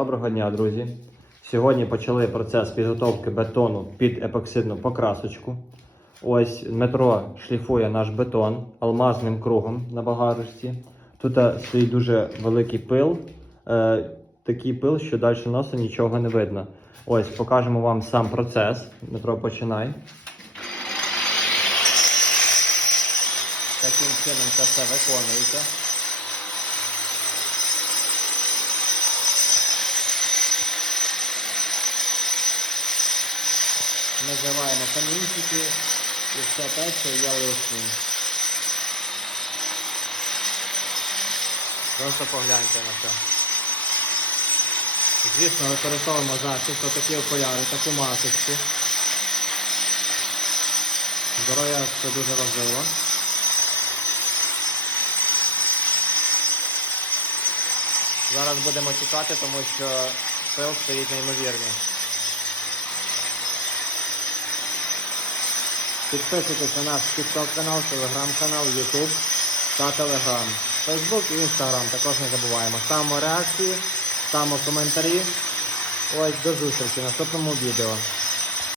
Доброго дня, друзі. Сьогодні почали процес підготовки бетону під епоксидну покрасочку. Ось Дмитро шліфує наш бетон алмазним кругом на багажці. Тут е, стоїть дуже великий пил, е, такий пил, що далі носу нічого не видно. Ось покажемо вам сам процес. Дмитро, починай. Таким чином це все виконується. Називаємо камінчики і все є лишнім. Просто погляньте на це. Звісно, використовуємо захист, такі окуляри, таку масочку. Здоров'я це дуже важливо. Зараз будемо чекати, тому що пил стоїть неймовірний. Підписуйтесь на наш TikTok канал, телеграм-канал, YouTube та Telegram. Facebook і Instagram також не забуваємо. Ставимо реакції, ставимо коментарі. Ось до зустрічі в наступному відео.